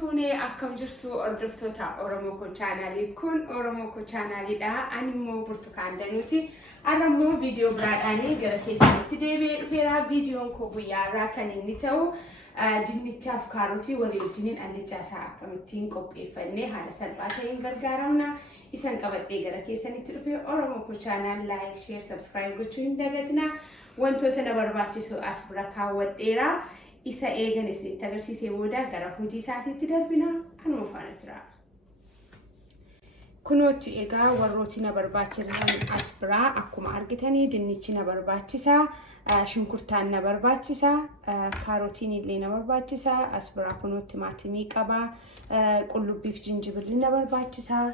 Fuunee akkam jirtu hordoftoota Oromoo Koo chaanaalii kun Oromoo Koo chaanaaliidha. Ani immoo Burtukaan Danuuti. Arrammoo viidiyoo biraadhaan gara keessanitti deebi'ee dhufeera. Viidiyoon koo guyyaa irraa kan inni ta'u dinnichaaf kaarotii walii wajjiniin allichaasaa akkamittiin qopheeffannee haala salphaa ta'een gargaaramna. Isan qabadhee gara keessanitti dhufee Oromoo Koo chaanaal like, share, subscribe gochuu hin dagatina. Wantoota na barbaachisu as bira kaawwadheera. Isa eegan isinitti agarsiisee booda gara hojii isaatiitti darbina. Anuma faana jira. Kunooti egaa warrooti na barbaachisan as biraa akkuma argitanii dinnichi na barbaachisa, shunkurtaan na barbaachisa, kaarotiin illee na barbaachisa, as biraa kunooti timaatimii qaba, qullubbii fi jinjibilli na barbaachisa.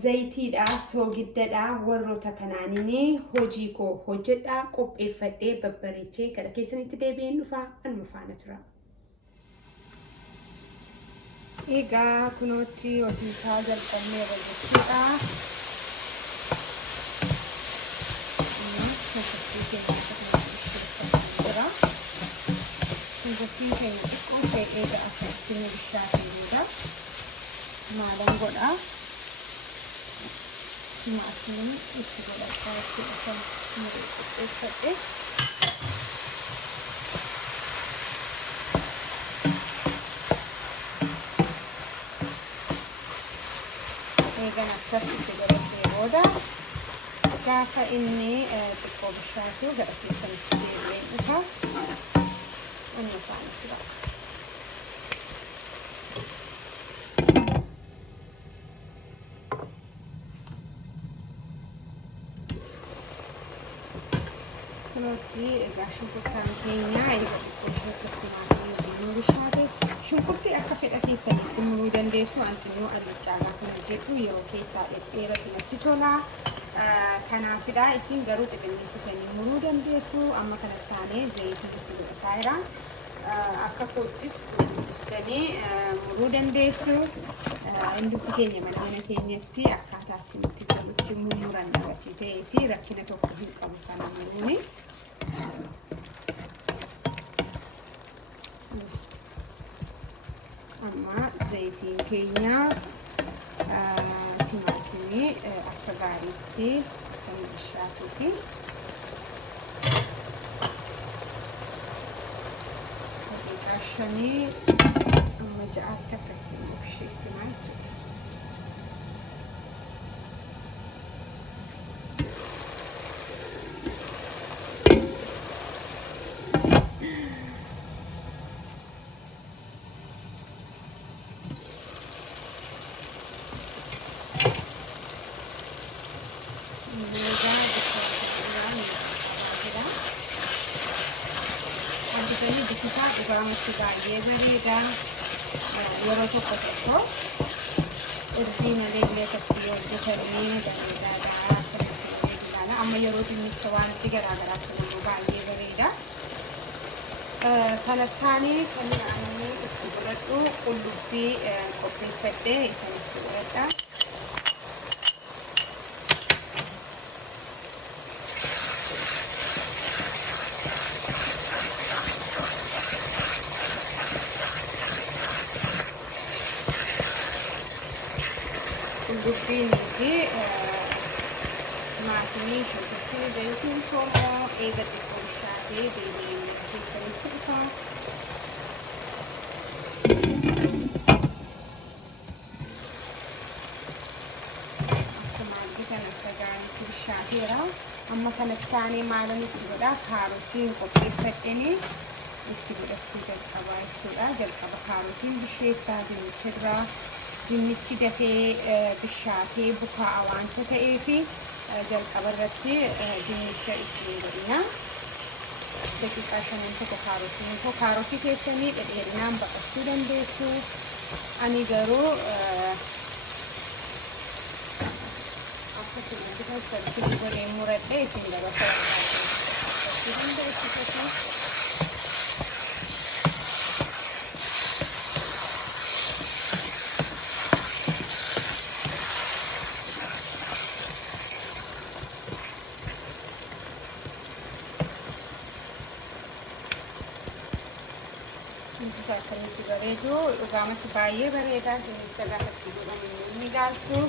Zayitiidha, soogiddaadha, warroota kanaaniin hojii koo hojjedha, qopheeffadhee babbareechee gara keessanitti deebi'een dhufa. Anuma faana jira. Egaa kunooti hojii isaa jalqabnee jechuudha. Shunkurtii keenya xiqqoo ta'ee akkasitti bilchaatedha. Maalan godha. Timaatimii itti godhachaa jechuudha. Isaan qopheeffadhe. Eegan akkasitti godhatee booda gaafa inni xiqqoo bilchaatu gara keessanitti deebi'een dhufa. Inni faana jira. Kunooti egaa shunkurtaan keenya egaa xiqqoo akkasumaan bishaate shunkurtii akka fedha keessanitti muruu dandeessu. Antinuu allicaagaa kan hojjetu yeroo keessaa dheeratu natti tola. Kanaafidha isin garuu xixiqqeessitanii muruu dandeessu. Amma kanatti taanee zayitii itti godhataa jira. Akka koottis guddistanii muruu dandeessu. Induutti keenya mana keenyatti akkaataa itti tolutti mumuran irratti ta'ee fi rakkina tokko hin qabu kana muruuni. Amma zayitiin keenya timaatimii akka gaariitti kan bilchaatuuti. Daqiiqaa 5 amma 6 akkasitti bilcheessinaa jechuudha. Mesti baay'ee bareeda. Yeroo tokko urjiin illee akkasii hojjetamee bareedaadha. Amma yeroo dinnicha waan itti garaagaraa ta'u baay'ee bareeda. Kanatti kan inni itti godhadhu qullubbii qopheeffadhee isinitti godhadha. Qullubbiin fi timaatimii, shunkurtii, zayitiin toomoo eega xiqqoo bilchaatee deebi'ee keessanitti dhufa. Akkuma argitan akka gaariitti bilchaateera. Amma kanatti taanee maalan itti godhaa kaarotiin qopheeffadhanii itti godhachuu jalqabaa jechuudha. Jalqaba kaarotiin bisheessaa dinnichirraa dinnichi dafee bishaatee bukaa'aa waanta ta'eef jalqaba irratti dinnicha itti godhina. Daqiiqaa shanan tokko kaarotii keessanii dhedheerinaan baqachuu dandeessu. Ani garuu akkasuma bifa sadii godhee muradhee isin dabarsa baqachuu dandeessu. Akkamitti bareedu dhugaamatti baay'ee bareedaa dinnicha gaafa itti godhamu ni ilaaltu.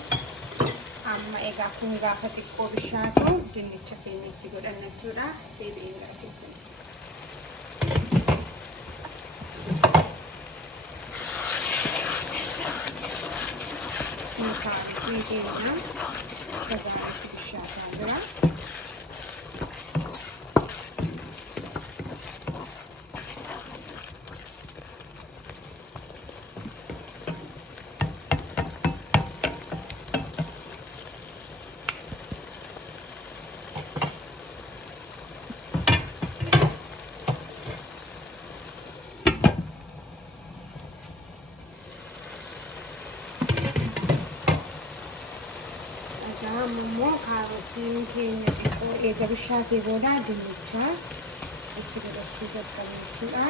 Amma egaa kun gaafa xiqqoo bishaatu dinnicha keenya itti godhanna jechuudha. Deebi'een gara keessatti. Ni keenya gabaatti bishaataa jira. Ammoo kaarotiin keenya xiqqoo eega bishaatee booda dinnicha itti godhachuu jalqabna jechuudha.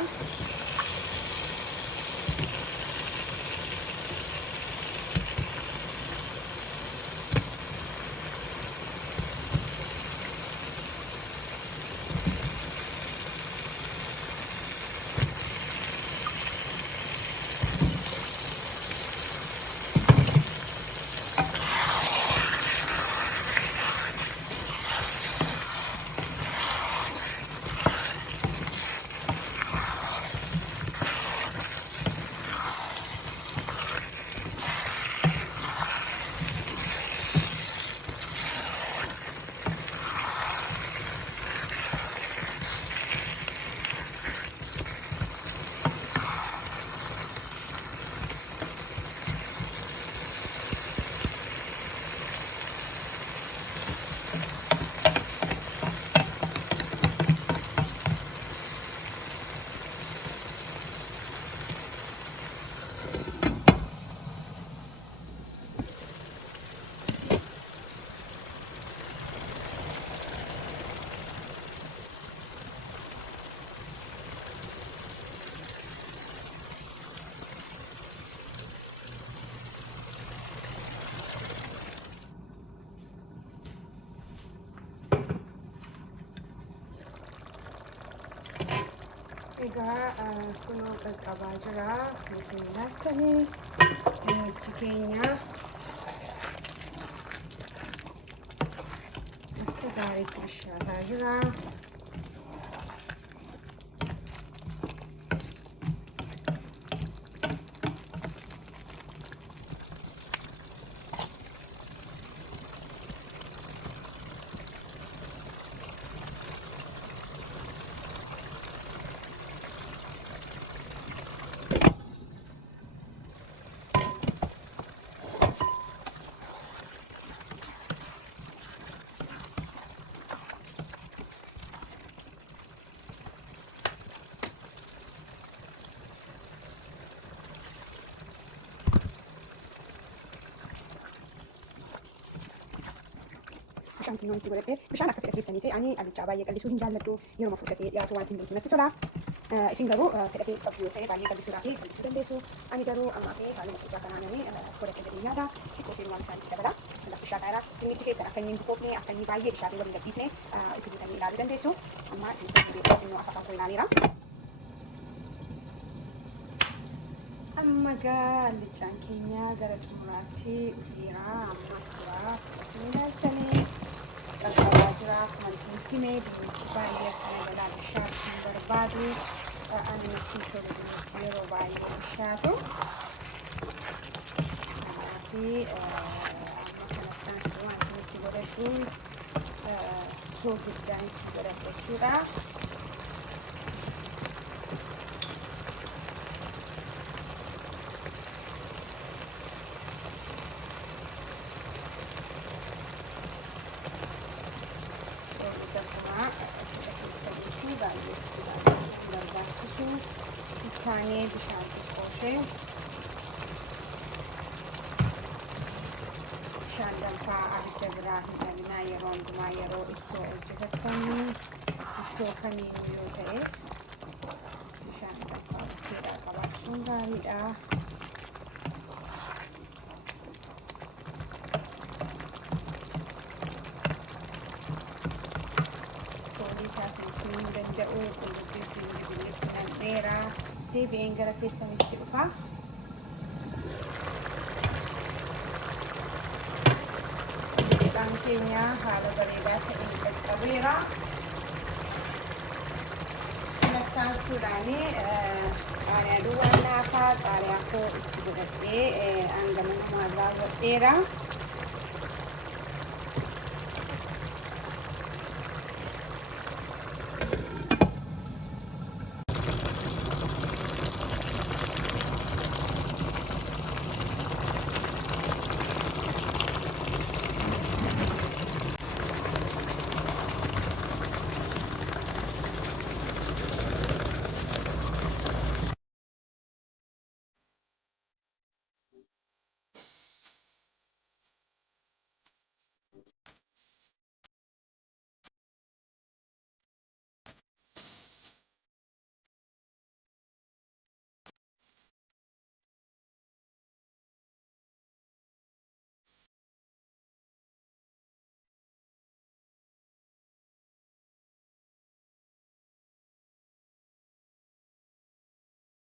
Egaa kunoo qaqqabaa jira. Isin ilaaltanii dinnichi keenya akka gaariitti bishaataa jira. Bishaan kun wanti godhate bishaan akka fedha keessanii ta'e ani alichaa baay'ee qallisuu hin jaalladhu. Yeroo fudhatee dhiyaatu waan hin natti tola. Isin garuu fedhatee qabdu yoo ta'e baay'ee qallisuudhaa fi qallisuu dandeessu. Ani garuu ammaa fi haaluma xiqqaa kanaananii godhatee jedhee yaada. Xiqqoo isheen waan isaanitti dabala. Kanaaf bishaataa irraa dinnichi keessan akka inni hin bukoofne akka inni baay'ee bishaatee waliin gadhiisne itti bitanii ilaaluu dandeessu. Amma isin beekuu xinnoo afaan koo ilaaleera. Amma alichaan keenya gara xumuraatti dhufeera. Ammas dura isin ilaaltanii qaqqabaa jira. Akkuma isinitti himee dinnichi baay'ee akkana balaa bishaatu hin barbaadu. Ani nutti tolu dinnichi yeroo baay'ee bishaatu. Kanaaf amma kanattaan waan nutti godhadhu soogiddaan itti godhadhu jechuudha. taanee bishaan xiqqooshee bishaan danfaa abidda biraa hin dhalinaa yeroo hundumaa yeroo ittoo hojjetamu ittoo kamiin yoo ta'e bishaan danfaa bakkeedhaa qabaachuun gaariidha. Saasitiin danda'u qullubbii bilbileetti dhandheeraa deebi'een gara keessanitti dhufa. Midhaan keenya haala bareedaa ta'een qaqqabeera. Filattaansuudhaan qaariyaa duwwaa naafaa qaariyaa koo itti godhadhee hangama namaa irraa godheera.